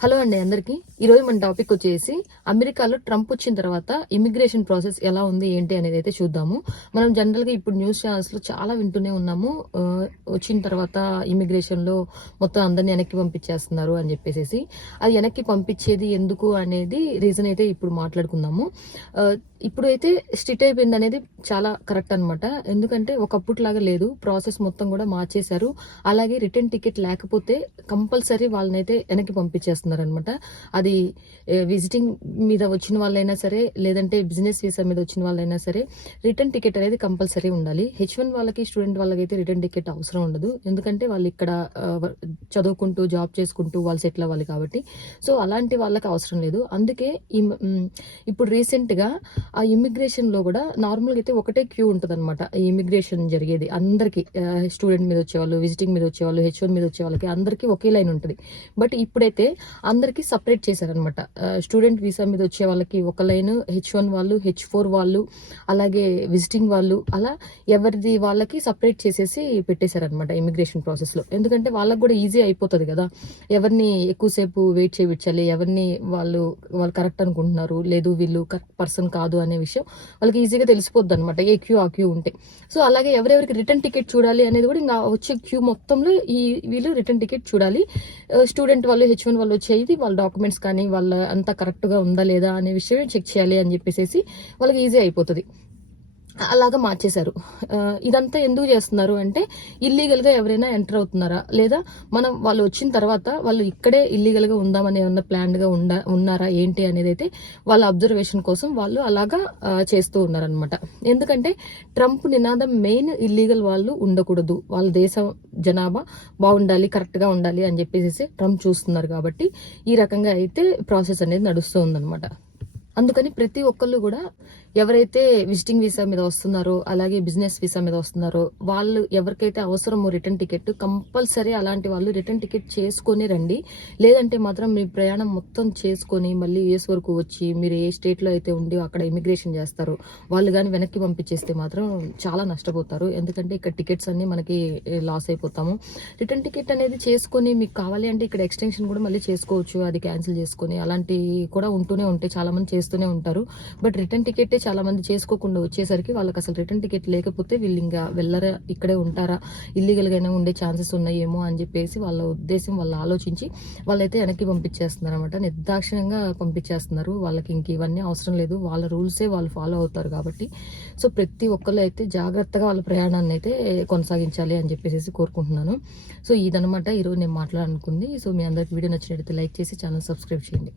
Hello అండి అందరికి. ఈరోజు మన టాపిక్ వచ్చేసి అమెరికాలో ట్రంప్ వచ్చిన తర్వాత ఇమిగ్రేషన్ ప్రాసెస్ ఎలా ఉంది ఏంటి అనేది అయితే చూద్దాము. మనం జనరల్గా ఇప్పుడు న్యూస్ ఛానల్స్ లో చాలా వింటూనే ఉన్నాము. వచ్చిన తర్వాత ఇమిగ్రేషన్ లో మొత్తం అందరిని వెనక్కి పంపించేస్తున్నారు అని చెప్పేసి. అది వెనక్కి పంపించేది ఎందుకు అనేది రీజన్ అయితే ఇప్పుడు మాట్లాడుకుందాము. ఇప్పుడైతే స్ట్రిక్ట్ అయిపోయింది అనేది చాలా కరెక్ట్ అనమాట. ఎందుకంటే ఒకప్పుడులాగా లేదు, ప్రాసెస్ మొత్తం కూడా మార్చేశారు. అలాగే రిటర్న్ టికెట్ లేకపోతే కంపల్సరీ వాళ్ళనైతే వెనక్కి పంపించేస్తున్నారు అనమాట. అది విజిటింగ్ మీద వచ్చిన వాళ్ళైనా సరే, లేదంటే బిజినెస్ వీసా మీద వచ్చిన వాళ్ళైనా సరే రిటర్న్ టికెట్ అనేది కంపల్సరీ ఉండాలి. H1 వాళ్ళకి, స్టూడెంట్ వాళ్ళకి అయితే రిటర్న్ టికెట్ అవసరం ఉండదు. ఎందుకంటే వాళ్ళు ఇక్కడ చదువుకుంటూ జాబ్ చేసుకుంటూ వాళ్ళు సెటిల్ అవ్వాలి కాబట్టి. సో అలాంటి వాళ్ళకి అవసరం లేదు. అందుకే ఇప్పుడు రీసెంట్ గా ఆ ఇమిగ్రేషన్ లో కూడా నార్మల్గా అయితే ఒకటే క్యూ ఉంటుంది అనమాట. ఈ ఇమిగ్రేషన్ జరిగేది అందరికి, స్టూడెంట్ మీద వచ్చేవాళ్ళు, విజిటింగ్ మీద వచ్చేవాళ్ళు, H1 మీద వచ్చే వాళ్ళకి అందరికీ ఒకే లైన్ ఉంటుంది. బట్ ఇప్పుడైతే అందరికి సపరేట్ చేశారనమాట. స్టూడెంట్ వీసా మీద వచ్చే వాళ్ళకి ఒక లైన్, H1 వాళ్ళు, H4 వాళ్ళు, అలాగే విజిటింగ్ వాళ్ళు, అలా ఎవరిది వాళ్ళకి సపరేట్ చేసేసి పెట్టేశారనమాట ఇమిగ్రేషన్ ప్రాసెస్ లో. ఎందుకంటే వాళ్ళకి కూడా ఈజీ అయిపోతుంది కదా, ఎవరిని ఎక్కువసేపు వెయిట్ చేయించాలి, ఎవరిని వాళ్ళు కరెక్ట్ అనుకుంటున్నారు, లేదు వీళ్ళు కరెక్ట్ పర్సన్ కాదు అనే విషయం వాళ్ళకి ఈజీగా తెలిసిపోద్ది అనమాట, ఏ క్యూ ఆ క్యూ ఉంటే. సో అలాగే ఎవరెవరికి రిటర్న్ టికెట్ చూడాలి అనేది కూడా ఇంకా వచ్చే క్యూ మొత్తంలో వీళ్ళు రిటర్న్ టికెట్ చూడాలి. స్టూడెంట్ వాళ్ళు, H1 వాళ్ళు వచ్చేది వాళ్ళ డాక్యుమెంట్స్ కానీ వాళ్ళ అంతా కరెక్ట్ గా ఉందా లేదా అనే విషయం చెక్ చేయాలి అని చెప్పేసి వాళ్ళకి ఈజీ అయిపోతుంది. అలాగా మార్చేశారు. ఇదంతా ఎందుకు చేస్తున్నారు అంటే, ఇల్లీగల్ గా ఎవరైనా ఎంటర్ అవుతున్నారా, లేదా వాళ్ళు వచ్చిన తర్వాత వాళ్ళు ఇక్కడే ఇల్లీగల్ గా ఉందామని ఏమన్నా ప్లాన్డ్ గా ఉన్నారా ఏంటి అనేది అయితే వాళ్ళ అబ్జర్వేషన్ కోసం వాళ్ళు అలాగా చేస్తూ ఉన్నారనమాట. ఎందుకంటే ట్రంప్ నినాదం మెయిన్ ఇల్లీగల్ వాళ్ళు ఉండకూడదు, వాళ్ళ దేశం జనాభా బాగుండాలి, కరెక్ట్ గా ఉండాలి అని చెప్పేసి ట్రంప్ చూస్తున్నారు. కాబట్టి ఈ రకంగా అయితే ప్రాసెస్ అనేది నడుస్తూ ఉందన్నమాట. అందుకని ప్రతి ఒక్కళ్ళు కూడా ఎవరైతే విజిటింగ్ వీసా మీద వస్తున్నారో, అలాగే బిజినెస్ వీసా మీద వస్తున్నారో, వాళ్ళు ఎవరికైతే అవసరమో రిటర్న్ టికెట్, కంపల్సరీ అలాంటి వాళ్ళు రిటర్న్ టికెట్ చేసుకొని రండి. లేదంటే మాత్రం మీ ప్రయాణం మొత్తం చేసుకొని మళ్ళీ యూఎస్ వరకు వచ్చి మీరు ఏ స్టేట్ లో అయితే ఉండి అక్కడ ఇమిగ్రేషన్ చేస్తారో వాళ్ళు కానీ వెనక్కి పంపించేస్తే మాత్రం చాలా నష్టపోతారు. ఎందుకంటే ఇక్కడ టికెట్స్ అన్ని మనకి లాస్ అయిపోతాము. రిటర్న్ టికెట్ అనేది చేసుకొని మీకు కావాలి అంటే ఇక్కడ ఎక్స్టెన్షన్ కూడా మళ్ళీ చేసుకోవచ్చు, అది క్యాన్సిల్ చేసుకొని, అలాంటివి కూడా ఉంటూనే ఉంటాయి, చాలా మంది చేస్తూనే ఉంటారు. బట్ రిటర్న్ టికెట్ చాలా మంది చేసుకోకుండా వచ్చేసరికి వాళ్ళకి అసలు రిటర్న్ టికెట్ లేకపోతే వీళ్ళు ఇంకా వెళ్ళరా, ఇక్కడే ఉంటారా, ఇల్లీగల్ గానే ఉండే ఛాన్సెస్ ఉన్నాయేమో అని చెప్పేసి వాళ్ళ ఉద్దేశం, వాళ్ళు ఆలోచించి వాళ్ళైతే వెనక్కి పంపించేస్తున్నారు అనమాట. నిర్దాక్షిణ్యంగా పంపించేస్తున్నారు. వాళ్ళకి ఇంక ఇవన్నీ అవసరం లేదు, వాళ్ళ రూల్సే వాళ్ళు ఫాలో అవుతారు కాబట్టి. సో ప్రతి ఒక్కళ్ళు అయితే జాగ్రత్తగా వాళ్ళ ప్రయాణాన్ని అయితే కొనసాగించాలి అని చెప్పేసి కోరుకుంటున్నాను. సో ఇదనమాట ఈరోజు నేను మాట్లాడాలనుకుంది. సో మీ అందరికి వీడియో నచ్చినట్లయితే లైక్ చేసి ఛానల్ సబ్స్క్రైబ్ చేయండి.